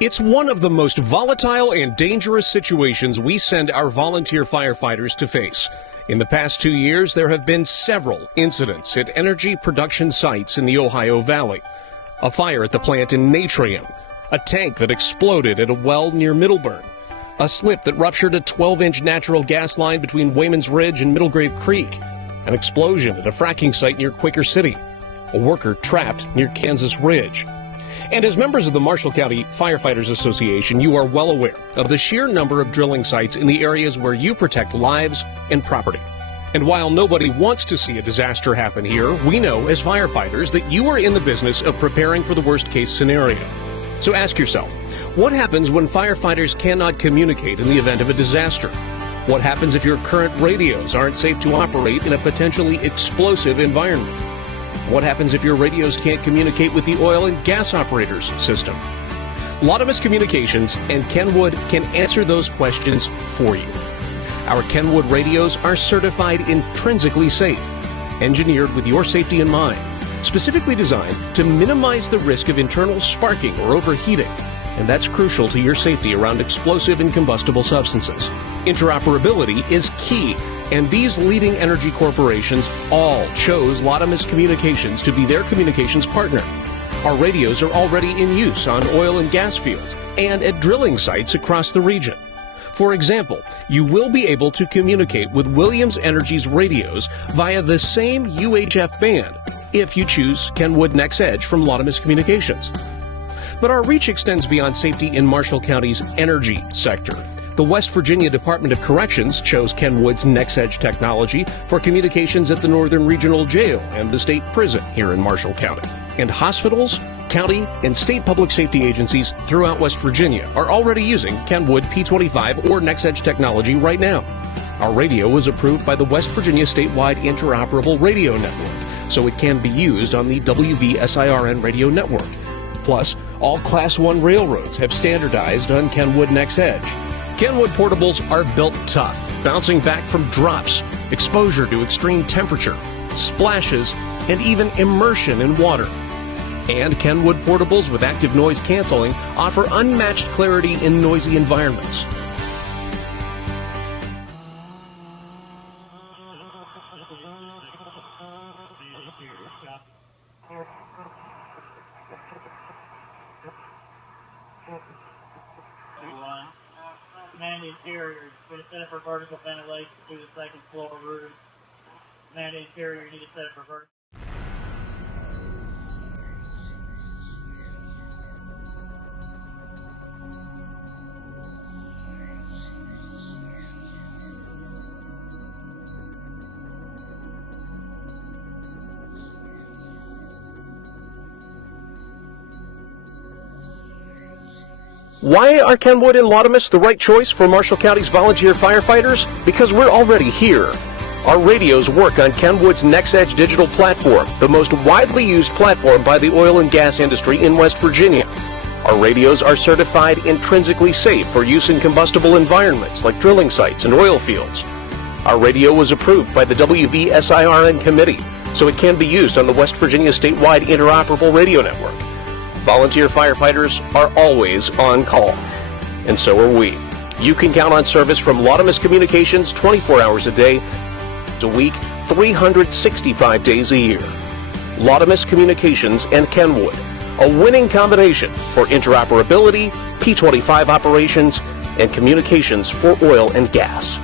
It's one of the most volatile and dangerous situations we send our volunteer firefighters to face. In the past 2 years, there have been several incidents at energy production sites in the Ohio Valley. A fire at the plant in Natrium, a tank that exploded at a well near Middleburn, a slip that ruptured a 12-inch natural gas line between Wayman's Ridge and Middlegrave Creek, an explosion at a fracking site near Quaker City, a worker trapped near Kansas Ridge. And as members of the Marshall County Firefighters Association, you are well aware of the sheer number of drilling sites in the areas where you protect lives and property. And while nobody wants to see a disaster happen here, we know as firefighters that you are in the business of preparing for the worst-case scenario. So ask yourself, what happens when firefighters cannot communicate in the event of a disaster? What happens if your current radios aren't safe to operate in a potentially explosive environment? What happens if your radios can't communicate with the oil and gas operators system? Lauttamus Communications and Kenwood can answer those questions for you. Our Kenwood radios are certified intrinsically safe, engineered with your safety in mind, specifically designed to minimize the risk of internal sparking or overheating, and that's crucial to your safety around explosive and combustible substances. Interoperability is key, and these leading energy corporations all chose Lauttamus Communications to be their communications partner. Our radios are already in use on oil and gas fields and at drilling sites across the region. For example, you will be able to communicate with Williams Energy's radios via the same UHF band if you choose Kenwood NEXEDGE from Lauttamus Communications. But our reach extends beyond safety in Marshall County's energy sector. The West Virginia Department of Corrections chose Kenwood's NEXEDGE technology for communications at the Northern Regional Jail and the state prison here in Marshall County. And hospitals, county, and state public safety agencies throughout West Virginia are already using Kenwood P25 or NEXEDGE technology right now. Our radio was approved by the West Virginia Statewide Interoperable Radio Network, so it can be used on the WVSIRN radio network. Plus, all Class 1 railroads have standardized on Kenwood NEXEDGE. Kenwood portables are built tough, bouncing back from drops, exposure to extreme temperature, splashes, and even immersion in water. And Kenwood portables with active noise canceling offer unmatched clarity in noisy environments. Man interior, put a set up for vertical ventilation through the second floor roof. Man interior, you need to set up for vertical. Why are Kenwood and Lauttamus the right choice for Marshall County's volunteer firefighters? Because we're already here. Our radios work on Kenwood's NEXEDGE digital platform, the most widely used platform by the oil and gas industry in West Virginia. Our radios are certified intrinsically safe for use in combustible environments like drilling sites and oil fields. Our radio was approved by the WVSIRN committee, so it can be used on the West Virginia Statewide Interoperable Radio Network. Volunteer firefighters are always on call, and so are we. You can count on service from Lauttamus Communications 24 hours a day, a week, 365 days a year. Lauttamus Communications and Kenwood, a winning combination for interoperability, P25 operations, and communications for oil and gas.